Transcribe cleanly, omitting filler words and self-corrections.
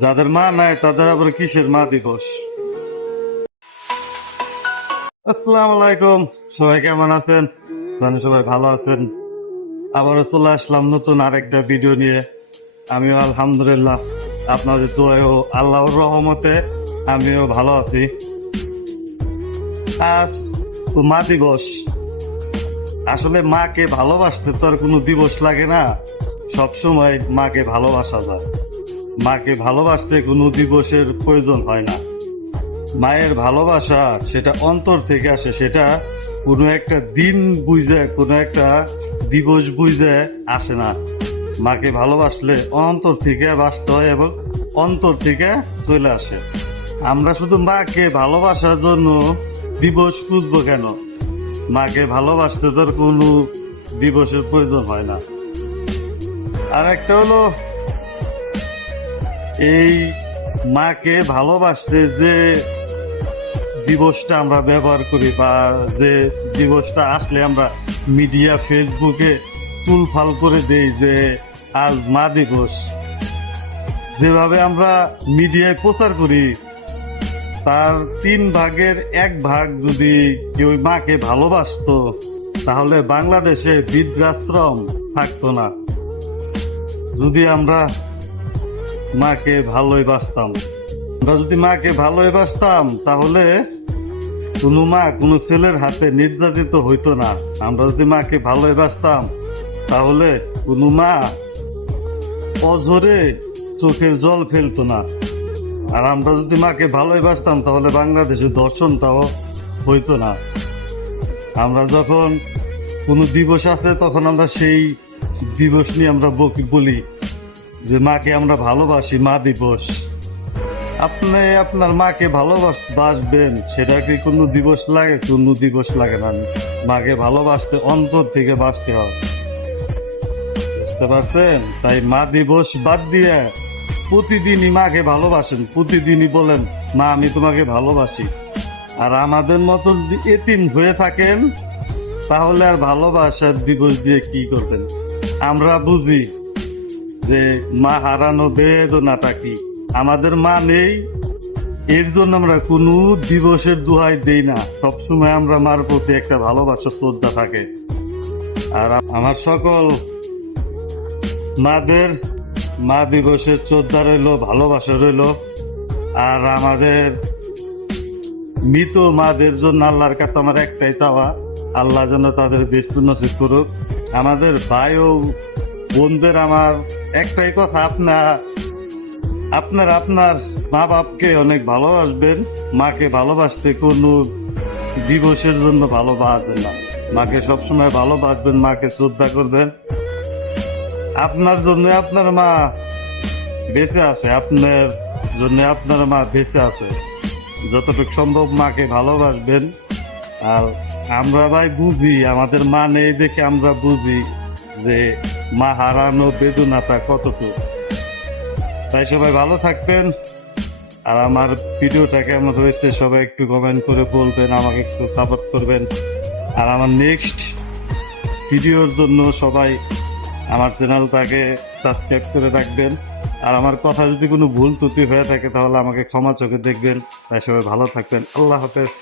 যাদের মা নাই তাদের আবার কিসের মা দিবস? আসসালামু আলাইকুম, সবাই কেমন আছেন? জানি সবাই ভালো আছেন। আবারও চলে আসলাম নতুন আরেকটা ভিডিও নিয়ে। আমিও আলহামদুলিল্লাহ আপনাদের দোয়ায় ও আল্লাহর রহমতে আমিও ভালো আছি। আজ তো মা দিবস। আসলে মাকে ভালোবাসতে তো আর কোনো দিবস লাগে না, সবসময় মাকে ভালোবাসা যায়। মাকে ভালোবাসতে কোনো দিবসের প্রয়োজন হয় না। মায়ের ভালোবাসা সেটা অন্তর থেকে আসে, সেটা কোনো একটা দিন বুঝে কোনো একটা দিবস বুঝে আসে না। মাকে ভালোবাসলে অন্তর থেকে বাসতে হয় এবং অন্তর থেকে চলে আসে। আমরা শুধু মাকে ভালোবাসার জন্য দিবস খুঁজবো কেন? মাকে ভালোবাসতে তোর কোনো দিবসের প্রয়োজন হয় না। আর একটা হলো এই মাকে ভালোবাসতে যে দিবসটা আমরা ব্যবহার করি বা যে দিবসটা আসলে আমরা মিডিয়া ফেসবুকে তুলফাল করে দেই যে আজ মা দিবস, যেভাবে আমরা মিডিয়ায় প্রচার করি তার 3 ভাগের 1 ভাগ যদি কেউ মাকে ভালোবাসতো তাহলে বাংলাদেশে বৃদ্ধাশ্রম থাকতো না। যদি আমরা মাকে ভালোই বাসতাম, আমরা যদি মাকে ভালোই বাসতাম তাহলে কোনো মা কোনো ছেলের হাতে নির্যাতিত হইতো না। আমরা যদি মাকে ভালোই বাসতাম তাহলে কোনো মা অঝরে চোখের জল ফেলতো না। আর আমরা যদি মাকে ভালোই বাসতাম তাহলে বাংলাদেশে ধর্ষণটাও হইতো না। আমরা যখন কোনো দিবস আছে তখন আমরা সেই দিবস নিয়ে আমরা বলি যে মাকে আমরা ভালোবাসি, মা দিবস। আপনি আপনার মাকে ভালোবাসবেন, সেটা কি কোনো দিবস লাগে? কোনো দিবস লাগে না। মাকে ভালোবাসতে অন্তর থেকে বাসতে হয়, বুঝতে পারছেন? তাই মা দিবস বাদ দিয়ে প্রতিদিনই মাকে ভালোবাসেন, প্রতিদিনই বলেন মা আমি তোমাকে ভালোবাসি। আর আমাদের মতন যদি এতিম হয়ে থাকেন তাহলে আর ভালোবাসার দিবস দিয়ে কি করবেন? আমরা বুঝি যে মা হারানো বেদনাটা কি। আমাদের মা নেই, এর জন্য আমরা কোনো দিবসের দোহাই দেই না। সবসময় আমরা মার প্রতি একটা ভালোবাসা শ্রদ্ধা থাকে। আর আমার সকল মাদের মা দিবসের শ্রদ্ধা রইল, ভালোবাসা রইল। আর আমাদের মৃত মাদের জন্য আল্লাহর কাছে আমার একটাই চাওয়া, আল্লাহ যেন তাদের বেস্ত নসিব করুক। আমাদের ভাই ও বোনদের আমার একটাই কথা, আপনার মা বাপকে অনেক ভালোবাসবেন। মাকে ভালোবাসতে কোনো দিবসের জন্য ভালোবাসবেন না, মাকে সবসময় ভালোবাসবেন, মাকে শ্রদ্ধা করবেন। আপনার জন্য আপনার মা বেঁচে আছে, আপনার জন্য আপনার মা বেঁচে আছে। যতটুকু সম্ভব মাকে ভালোবাসবেন। আর আমরা ভাই বুঝি, আমাদের মা নেই দেখে আমরা বুঝি যে মা হারানো বেদনাটা কতটুকু। তাই সবাই ভালো থাকবেন। আর আমার ভিডিওটা কেমন হয়েছে সবাই একটু কমেন্ট করে বলবেন, আমাকে একটু সাপোর্ট করবেন। আর আমার নেক্সট ভিডিওর জন্য সবাই আমার চ্যানেলটাকে সাবস্ক্রাইব করে রাখবেন। আর আমার কথা যদি কোনো ভুল ত্রুটি হয়ে থাকে তাহলে আমাকে ক্ষমা চোখে দেখবেন। তাই সবাই ভালো থাকবেন। আল্লাহ হাফেজ।